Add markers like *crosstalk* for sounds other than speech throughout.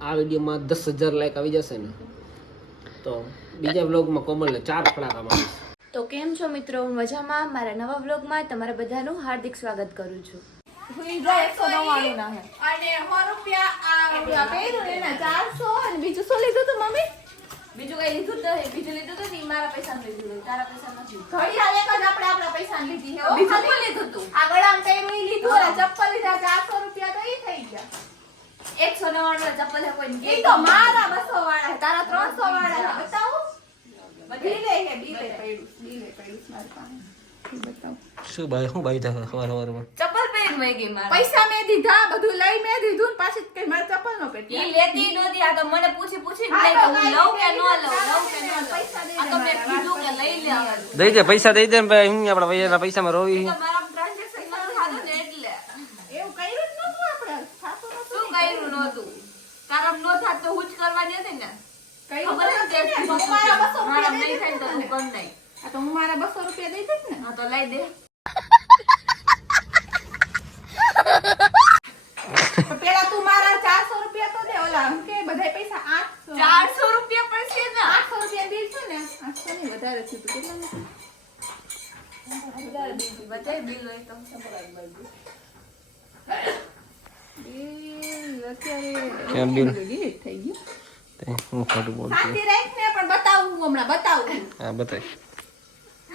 આ વિડીયોમાં દસ હજાર લાઈક આવી જશે ને તો બીજા બ્લોગમાં કોમલને ચાર ફળાકા મારીશ તો કેમ છો મિત્રો? મજામાં. મારા નવા બ્લોગમાં તમારા બધાનું હાર્દિક સ્વાગત કરું છું. બીજું શું લીધું તું મમ્મી? બીજું કઈ લીધું તો બીજું લીધું તો નહીં મારા પૈસા લીધું. તારા પૈસા નથી ઘડિયાળ આપણે આપણા પૈસા લીધી હે હો. બીજું ખાલી શું લીધું તું આ ગળામાં પહેર્યું ઈ લીધું અને ચપ્પલ લીધા ચારસો રૂપિયા તો ઈ થઈ ગયા એકસો નવ્વાણું ચપ્પલ છે કોઈ ઈ તો મારા બસો વાળા તારા ત્રણસો વાળા છે બતાવું? બિલે હે બિલે પડ્યું બિલે પડ્યું મારી પાસે. શું ભાઈ શું ભાઈ થાય સવાર સવારમાં ચપ્પલ પહેરી મેં ગઈ મારા. પૈસા મેં દીધા બધું લઈ મેં દીધું ને પાછી કઈ મારે ચપ્પલ નો પેટી. ઈ લેતી નહોતી આ તો મને પૂછી પૂછી લઈ લઉં કે ન લઉં? લઉં કે ન લઉં? પૈસા દઈ આ દે તો મેં કીધું કે લઈ લે દઈ દે પૈસા દઈ દે ને ભાઈ હું આપણા ભાઈના પૈસામાં રોવી તો મારા ટ્રાન્ઝેક્શનમાં ખાધું ને એટલે એવું કર્યું જ નતું આપણે થાતું નતું શું કર્યું નહોતું તારા નો થાત તો હું જ કરવાની હતી ને. કઈ ખબર છે? નથી હું મારા બસો રૂપિયા નહીં દઈ થાય તો તું ને. કર નહીં. આ તો હું મારા બસો રૂપિયા દઈ દઈશ ને. હા તો લઈ દે. પેલા તું મારા ચારસો રૂપિયા તો દે. ઓલા હું કે બધાય પૈસા આઠસો. ચારસો રૂપિયા પડશે ને. આઠસો રૂપિયા બિલ છે ને. આઠસો નહીં વધારે થયું તું કેટલા નથી? બિલ હોય તો. બિલ અત્યારે કેમ બિલ? delete થઈ ગયું. હું ખોટું બોલતું શાંતિ રાખ ને પણ બતાવું હું હમણાં બતાવું. હા બતાય.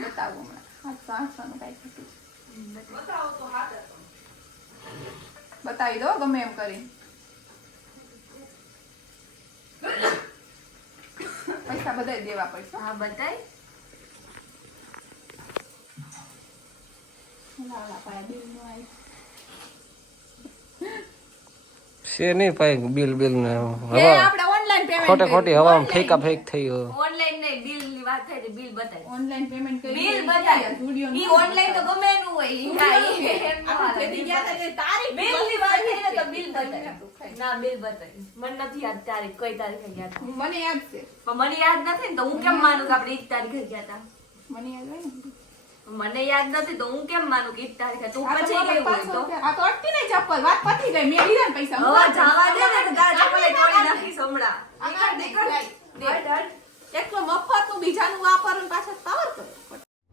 બતાવું હમણાં. આઠસો આઠસો નું કાંઈ થતું બતાવી દો ગમે એમ કરી. પૈસા બધા દેવા પડશે. હા બતાય. લાલા પાયા બિલનું આવી છે નહીં ભાઈ બિલ બિલ ને આપણે ખોટે ખોટી હવામાં ફેંકા ફેંક થઈ ગયો ઓનલાઈન નહીં બિલની વાત થાય તો બિલ બતાય ઓનલાઈન પેમેન્ટ કરી બિલ બતાય ઈ ઓનલાઈન તો ગમે એનું હોય હાલે. બિલની વાત થાય ને તો બિલ બતાય ના બિલ બતાય મને નથી યાદ તારીખ કઈ તારીખે ગયા મને યાદ છે. પણ મને યાદ નથી ને તો હું કેમ માનું કે આપણે એક તારીખ તારીખે ગયા હતા? મને યાદ હોય ને. મને યાદ નથી તો હું કેમ માનું કે ઈ જ તારીખે તું આ તો પછી મારા ગયું હોય પાંચસો તો રૂપિયા- આ તો અટકી નહીં ચપ્પલ વાત પતી ગઈ મેં લીધા ને પૈસા હું હવે વાત જવા દે ને કરું. તારા ચપ્પલે તોડી નાખીશ હમણાં આ નીકળ, નીકળ. લાઈ. હટ, હટ. એકલો મફતનું બીજાનું વાપરવાનું પાછા પાવર કરો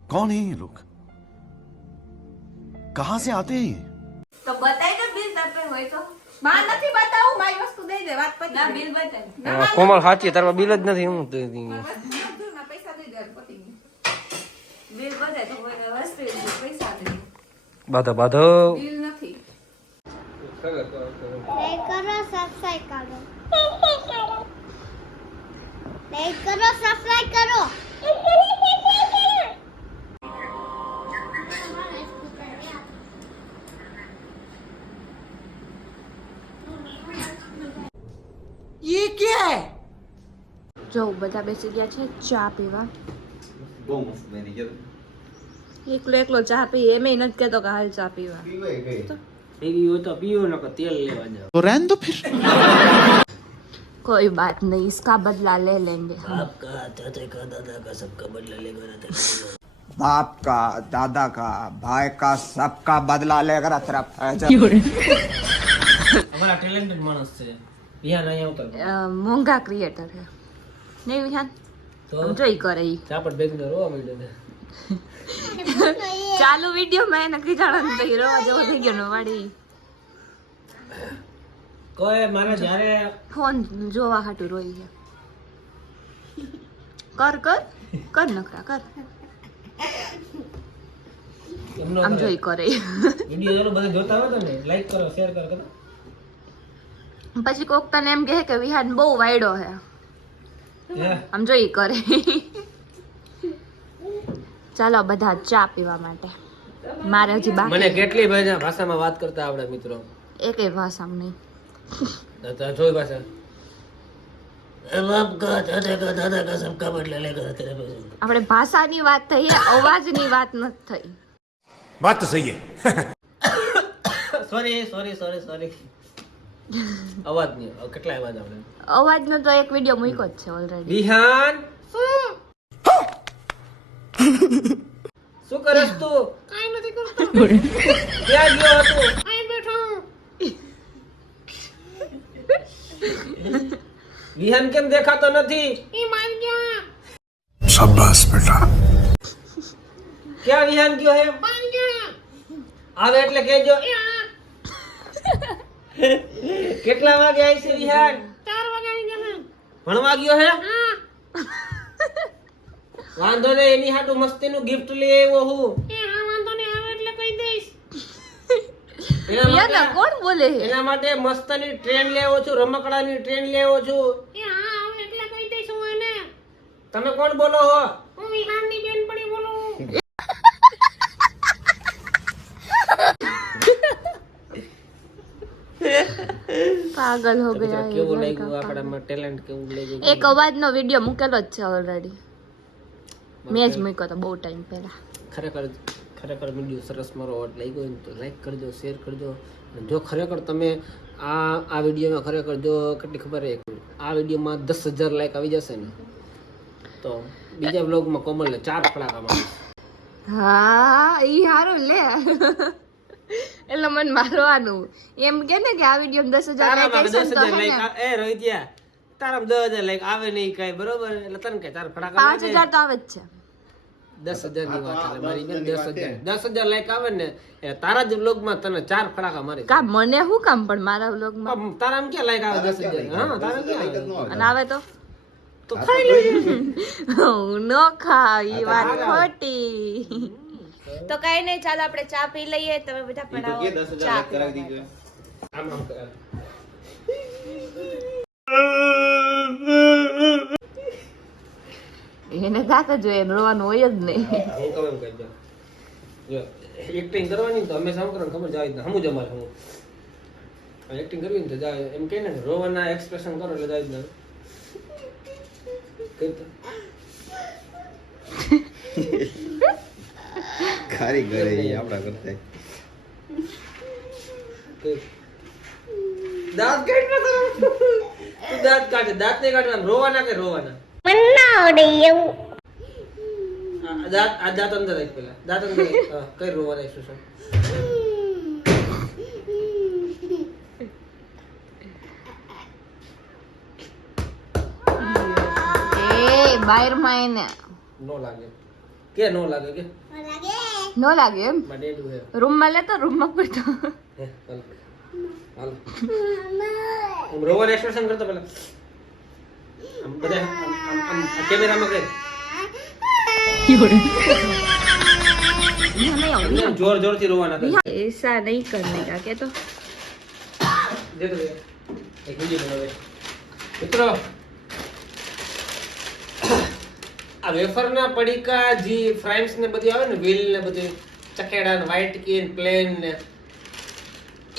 कौन है ये लोग कहां से आते हैं ये તો બતાય ને બિલ તાર પાસે હોય તો માં નથી બતાવું મારી વસ્તુ દઈ દે વાત પતી ના ગઈ. બિલ બતાય ના, ના, કોમલ સાચી તારા બિલ જ નથી હું તો મારી વસ્તુ નથી, મારા પૈસા દઈ દે પતી બાધો બાધો. બિલ નથી. લાઈક કરો સબસ્ક્રાઇબ કરો. લાઈક કરો સબસ્ક્રાઇબ કરો. જો બધા બેસી ગયા છે ચા પીવા. એકલો એકલો ચા પી એમ નથી કેતો કે હાલ ચા પીવા એવી હોય તો પીવો ને તેલ લેવા જાવ तो रहने दो फिर कोई बात नहीं इसका बदला ले लेंगे आपका चाचा का दादा का सबका बदला लेगा रहता बाप का दादा का भाई का सबका बदला लेकर तरफ અમારા ટેલેન્ટેડ માણસ છે વિહાન અહીંયા આવતા अ, मोंगा क्रिएटर है नहीं विहान તો જોઈ કરે ઈ. ચાપડ બેગ ને રોવા માંડ્યો છે ચાલુ વીડિયો માં એને ખીજાણા તો હીરો જેવો થઈ ગયો ને વાડી કોઈ મારા જ્યારે ફોન જોવા હાટુ રોઈ છે કર કર કર નખરા કર. આમ જોઈ કરે. વીડિયો જરો બધા જોતા હોય તો લાઈક કરો શેર કરો કરો પછી કોક તને એમ કહે કે વિહાન બહુ વાયડો હે. આમ જો ઈ કરે. ચાલો બધા ચા પીવા માટે. મારે હજી બાકી મને કેટલી ભાષામાં વાત કરતા આવડે મિત્રો? એકે ભાષામાં નહીં. જોઈ ભાષા આપણે ભાષાની વાત થઈ અવાજની વાત નથી થઈ. વાત સહી સોરી સોરી સોરી સોરી અવાજ કેટલા અવાજ આવે અવાજ તો એક વિડિયો મૂક્યો છે ઓલરેડી વિહાન! શું કરસ તું? કાઈ નથી કરતો. ક્યાં ગયો હતો? અહીં બેઠો. વિહાન કેમ દેખાતો નથી? એ માર ગયા. શાબાશ બેટા. ક્યાં વિહાન ગયો હે માર ગયા. આવે એટલે કહેજો. એ કેટલા વાગે આવી છે વિહાન? ભણવા ગયો હે? વાંધો નહીં એની હાટુ મસ્તીનું ગિફ્ટ લઈ આવ્યો હું. એના યાર માટે- કોણ બોલે છે? એના માટે મસ્તની ટ્રેન લેવો છું રમકડાની ટ્રેન લેવો છું. તમે કોણ બોલો હો? પાગલ હો ગયા કેવું લાગ્યું? આપણામાં ટેલેન્ટ કેવું લાગ્યું એક અવાજનો વિડિયો મૂકેલો જ છે ઓલરેડી મેં જ મૂક્યો તો બહુ ટાઈમ પહેલા. ખરેખર ખરેખર વીડિયો સરસ મારો વોટ લાગ્યો ને તો લાઈક કરજો શેર કરજો. જો ખરેખર તમે આ આ વિડીયોમાં ખરેખર જો કેટલી ખબર એક આ વિડીયોમાં દસ હજાર લાઈક આવી જશે ને તો બીજા બ્લોગમાં કોમલ ચાર ફળા મારીશ. હા ઈ હારું લે. *laughs* એટલે મને મારવાનું. એમ કે ને કે આ વીડિયો દસ હજાર એ રોહિતિયા તારામાં દસ હજાર લાઈક આવે નહીં કઈ બરોબર? એટલે તને કે તારા ફટાકા પાંચ હજાર તો આવે જ છે. દસ હજારની વાત ચાલે મારી બેન દસ હજાર. દસ હજાર લાઈક આવે ને તારા જ બ્લોગમાં તને ચાર ફટાકા મારી કા મને શું કામ પણ મારા વ્લોગમાં તારામાં ક્યાં લાઈક આવે દસ હજાર હા તારા ક્યાં અને આવે તો? તો ખાઈ લેજે હું ન ખાવ ઈ વાત ખોટી. તો કઈ નહીં ચાલો આપણે ચા પી લઈએ તમે બધા પણ આવો ચા. આમ આમ એને કાકા જોઈએ રોવાનું હોય જ નહીં. હું કમ એમ કહી દઉં. જો એક્ટિંગ કરવાની તો હંમેશા શું કરવાનું ખબર જાય હમું જ અમારે હું એક્ટિંગ કરવી ને તો જાય એમ કહે ને રોવાના એક્સપ્રેશન કરો એટલે જાય જ ને. તો. ઘરે આપણા કરતા. દાંત કાઢ ના તું દાંત કાઢે. દાંત ને કાઢવાના. રોવાના કે રોવાના? આ દાંત આ દાંત અંદર રાખ પેલા દાંત અંદર રાખ. હા, કઈ રોવાના expression? એ એને. નો લાગે. કે નો લાગે કે? ન લાગે એમ રૂમમાં લેતો રૂમમાં પડતો રોવર એક્સપ્રેશન કરતો પેલા કેમેરામાં કરે જોર જોરથી રોવાના એસા નહીં કરને કા કે તો દેખ એક વિડિયો બનાવે મિત્રો આ વેફરના પડીકા જે ફ્રાઈમ્સ ને બધી આવે ને વ્હીલ ને બધી ચકેડા ને વ્હાઈટ કેન પ્લેન ને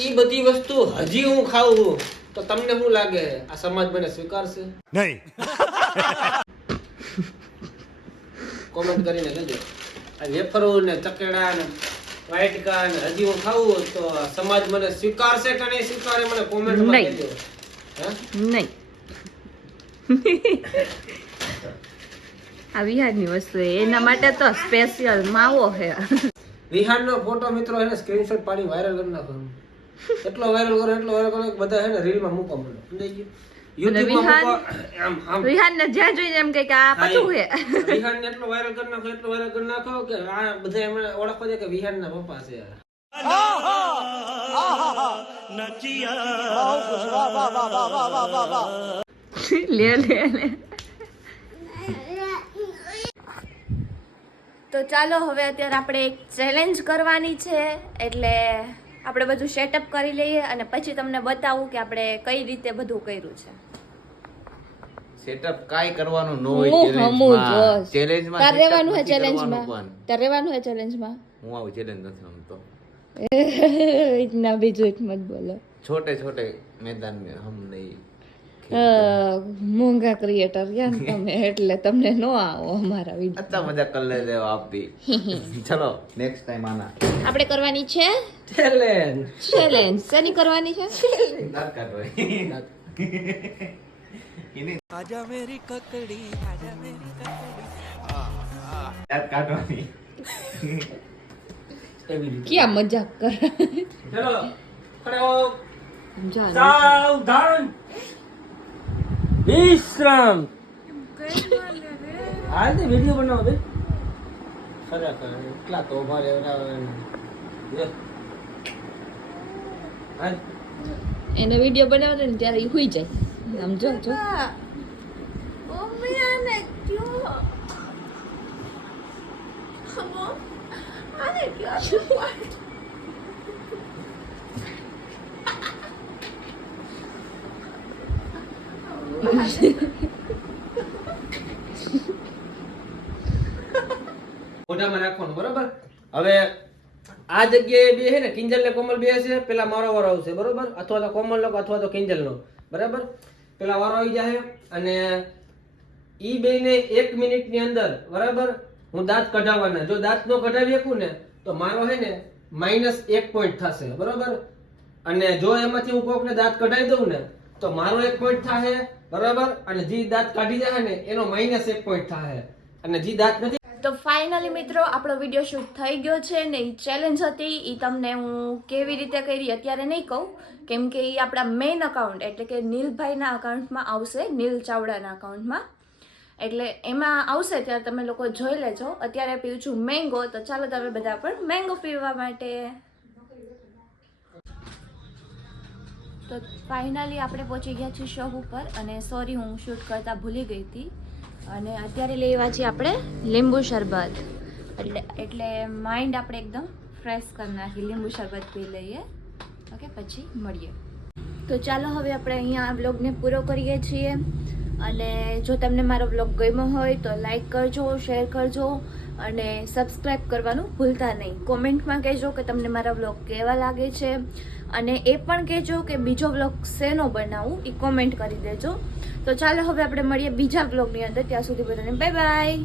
એ બધી વસ્તુ હજી હું ખાઉં છું. તો તમને શું લાગે? આ સમાજ મને સ્વીકારશે? નહીં. કોમેન્ટ કરીને લેજો. આ વેફરો ને ચકેડા ને વ્હાઈટ કા ને હજી હું ખાવું તો સમાજ મને સ્વીકારશે કે નહીં સ્વીકારે? મને કોમેન્ટમાં નહીં. કહેજો. હા? નહીં. આ વિહારની વસ્તુ એના માટે તો સ્પેશિયલ માવો છે. વિહારનો ફોટો મિત્રો એને સ્ક્રીનશોટ પાડી વાયરલ કરી નાખો. એટલો વાયરલ કરો એટલો વાયરલ કરો કે બધા હે ને રીલમાં મૂકો મને સમજાઈ ગયું? વિહાન- વિહાન ને જ્યાં જોઈને એમ કે કે આ પાછું છે. એટલો વાયરલ કરી નાખો એટલો વાયરલ કરી નાખો કે આ બધા ઓળખવા દે કે વિહાનના પપ્પા છે. લે લે લે. તો ચાલો હવે અત્યારે આપણે એક ચેલેન્જ કરવાની છે એટલે આપણે બધું સેટઅપ કરી લઈએ અને પછી તમને બતાવું કે આપણે કઈ રીતે બધું કર્યું છે. સેટઅપ કાઈ કરવાનું ન હોય ચેલેન્જમાં ચેલેન્જમાં તાર રહેવાનું છે ચેલેન્જમાં તાર રહેવાનું છે ચેલેન્જમાં હું આવું ચેલેન્જ નથી રમતો. *laughs* ઇતના બીજું એક મત બોલો. છોટે છોટે મેદાન મે હમ નહીં. મોંઘા ક્રિએટર યાર તમે એટલે તમને નો આવો અમારા વિડિયો અચ્છા મજા કર લે દેવ આપતી *laughs* ચલો નેક્સ્ટ ટાઈમ આના. આપણે કરવાની છે? ચેલેન્જ ચેલેન્જ શેની કરવાની છે? દાંત કાઢવાની આજા મેરી કકડી આજા મેરી કકડી. દાંત કાઢવાની. ક્યાં મજાક કરે ચલો કરો સાવધાન વિશ્રામ. હાલ તે વીડિયો બનાવો બે ખરેખર એટલા તો ઊભા રહેવડાવે હાલ. એને વીડિયો બનાવતો ને ત્યારે હુઈ જાય. આમ જો જો. આને ક્યો આને ક્યો મોઢામાં રાખવાનું બરોબર? હવે આ જગ્યાએ બે છે ને કિંજલ ને કોમલ બે હશે પેલા મારો વારો આવશે, બરોબર? અથવા તો કોમલ નો, અથવા તો કિંજલ નો બરાબર? પેલા વારો આવી જાય અને ઈ બે ને એક મિનિટની અંદર, બરાબર? હું દાંત કઢાવવાના. જો દાંત નો કઢાવી શકું ને તો મારો છે ને માઇનસ એક પોઈન્ટ થશે, બરોબર? અને જો એમાંથી હું કોકને દાંત કઢાવી દઉં ને, તો મારો એક પોઈન્ટ થશે બરાબર? અને જે દાંત કાઢી જાય ને, એનો માઇનસ એક પોઈન્ટ થાય. અને જે દાંત નથી તો ફાઇનલી મિત્રો, આપણો વીડિયો શૂટ થઈ ગયો છે ને એ ચેલેન્જ હતી. એ તમને હું કેવી રીતે કરી અત્યારે નહીં કહું. કેમ કે એ આપણા મેઇન અકાઉન્ટ એટલે કે નીલભાઈના અકાઉન્ટમાં આવશે, નીલ ચાવડાના અકાઉન્ટમાં એટલે એમાં આવશે, ત્યારે તમે લોકો જોઈ લેજો. અત્યારે પીવું છું મેંગો તો ચાલો તમે બધા પણ મેંગો પીવા માટે. તો ફાઇનલી આપણે પહોંચી ગયા છીએ શોપ ઉપર અને સોરી હું શૂટ કરતાં ભૂલી ગઈ હતી. અને અત્યારે લેવા છીએ આપણે લીંબુ શરબત. એટલે એટલે માઇન્ડ આપણે એકદમ ફ્રેશ કરી નાખી, લીંબુ શરબત પી લઈએ. ઓકે પછી મળીએ. તો ચાલો હવે આપણે અહીંયા આ બ્લોગને પૂરો કરીએ છીએ. અને જો તમને મારો બ્લોગ ગમ્યો હોય તો લાઈક કરજો શેર કરજો અને સબસ્ક્રાઈબ કરવાનું ભૂલતા નહીં. કોમેન્ટમાં કહેજો કે તમને મારા બ્લોગ કેવા લાગે છે. અને એ પણ કહેજો કે બીજો બ્લોગ શેનો બનાવું એ કોમેન્ટ કરી દેજો. તો ચાલો હવે આપણે મળીએ બીજા બ્લોગની અંદર. ત્યાં સુધી બધાને બાય બાય